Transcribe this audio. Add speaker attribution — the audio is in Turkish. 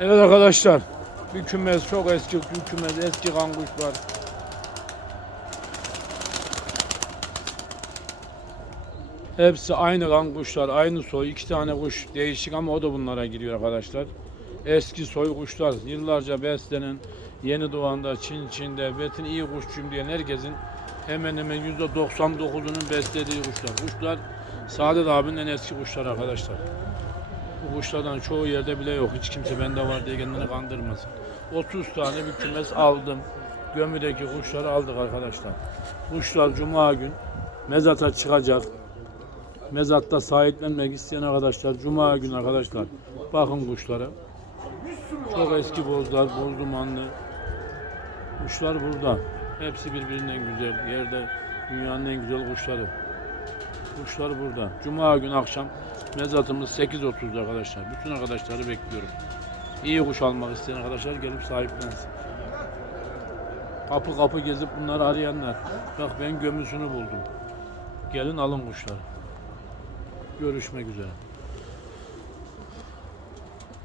Speaker 1: Evet arkadaşlar. Bir kümes çok eski bir kümes eski kan kuşlar. Hepsi aynı kan aynı soy. iki tane kuş değişik ama o da bunlara giriyor arkadaşlar. Eski soy kuşlar, yıllarca beslenen, yeni doğanda, Çin Çin'de, Betin iyi kuşçuyum diyen herkesin hemen hemen %99'unun beslediği kuşlar. Kuşlar Saadet abinin en eski kuşlar arkadaşlar. Bu kuşlardan çoğu yerde bile yok. Hiç kimse bende var diye kendini kandırmasın. 30 tane bir kümes aldım. Gömüdeki kuşları aldık arkadaşlar. Kuşlar cuma gün mezata çıkacak. Mezatta sahiplenmek isteyen arkadaşlar cuma günü arkadaşlar bakın kuşlara. Çok eski bozlar, boz dumanlı. Kuşlar burada. Hepsi birbirinden güzel. Yerde dünyanın en güzel kuşları. Kuşlar burada. Cuma günü akşam mezatımız 8.30'da arkadaşlar. Bütün arkadaşları bekliyorum. İyi kuş almak isteyen arkadaşlar gelip sahiplensin. Kapı kapı gezip bunları arayanlar. Bak ben gömüsünü buldum. Gelin alın kuşları. Görüşmek üzere.